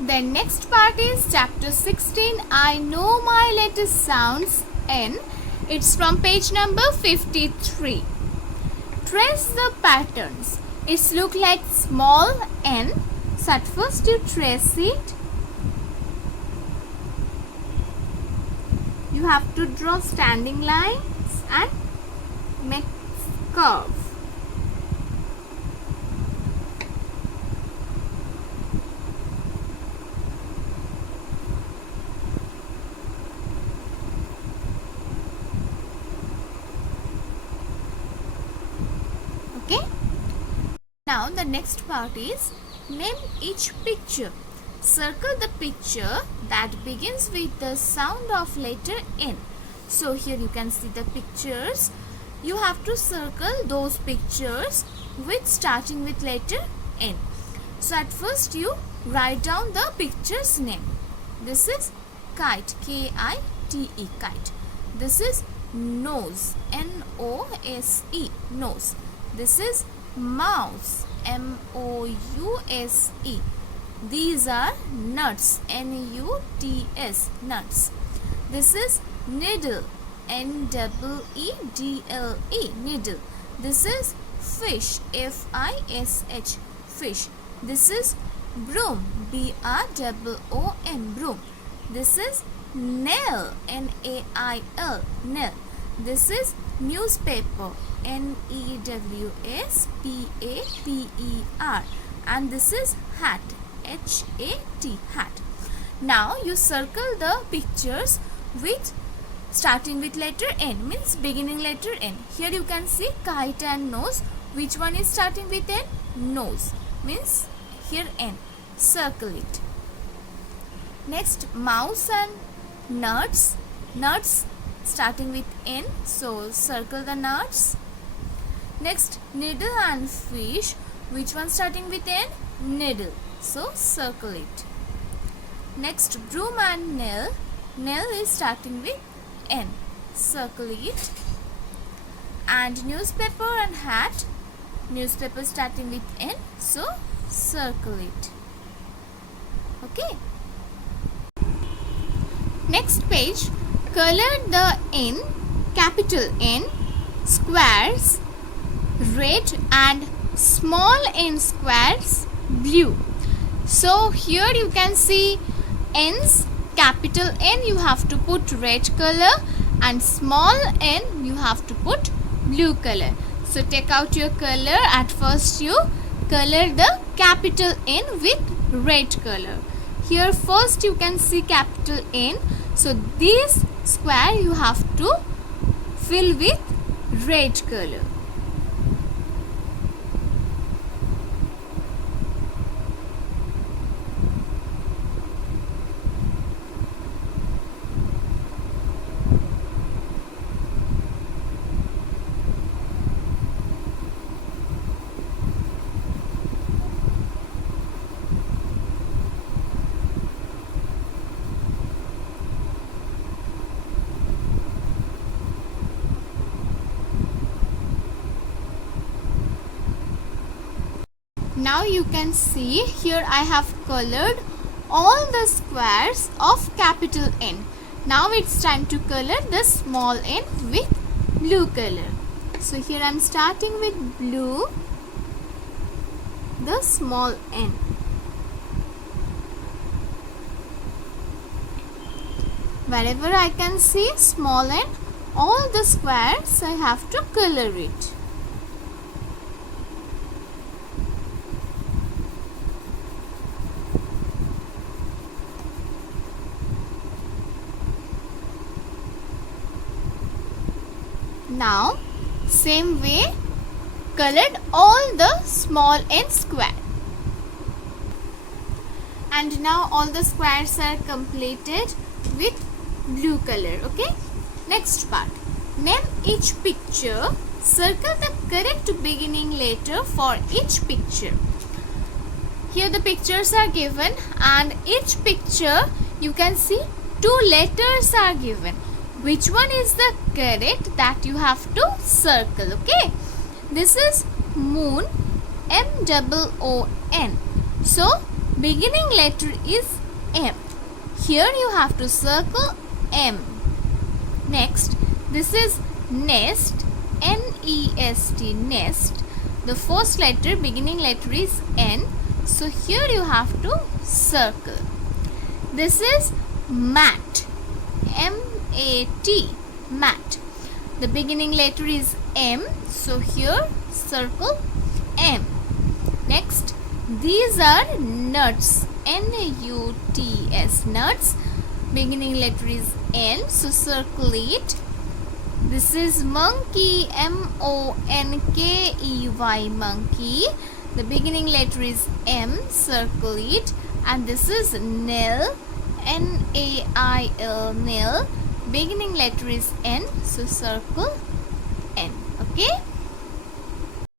Then next part is chapter 16. I know my letter sounds N. It's from page number 53. Trace the patterns. It's look like small n. So at first you trace it. You have to draw standing lines and make curve. Okay. Now the next part is name each picture. Circle the picture that begins with the sound of letter N. So here you can see the pictures. You have to circle those pictures with starting with letter N. So at first you write down the picture's name. This is kite, K-I-T-E, kite. This is nose, N-O-S-E, nose. This is mouse, M-O-U-S-E. These are nuts, N-U-T-S, nuts. This is needle, N-E-E-D-L-E, needle. This is fish, F-I-S-H, fish. This is broom, B-R-O-O-M, broom. This is nail, N-A-I-L, nail. This is newspaper, N-E-W-S-P-A-P-E-R, and this is hat, H-A-T, hat. Now you circle the pictures with starting with letter N, means beginning letter N. Here you can see kite and nose. Which one is starting with N? Nose, means here N. Circle it. Next, mouse and nuts. Nuts starting with N, so circle the nuts. Next, needle and fish. Which one starting with N? Needle, so circle it. Next, broom and nail. Nail is starting with N, circle it. And newspaper and hat. Newspaper starting with N, so circle it. Okay. Next page, color the N, capital N, squares red and small n squares blue. So here you can see N's, capital N you have to put red color and small n you have to put blue color. So take out your color. At first you color the capital N with red color. Here first you can see capital N. So this square you have to fill with red color. Now you can see here I have colored all the squares of capital N. Now it's time to color the small n with blue color. So here I am starting with blue, the small n. Wherever I can see small n, all the squares I have to color it. Now same way colored all the small n square, and now all the squares are completed with blue color. Okay, next part, name each picture. Circle the correct beginning letter for each picture. Here the pictures are given and each picture you can see two letters are given. Which one is the correct, that you have to circle. Okay, this is moon, M-O-O-N. So beginning letter is M. Here you have to circle M. Next, this is nest, N-E-S-T, nest. The first letter, beginning letter is N. So here you have to circle. This is mat, M-A-T, mat. The beginning letter is M. So here circle M. Next, these are nuts, N-U-T-S, nuts. Beginning letter is N, so circle it. This is monkey, M-O-N-K-E-Y, monkey. The beginning letter is M, circle it. And this is nail, N-A-I-L, nail. Beginning letter is N, so circle N. Okay.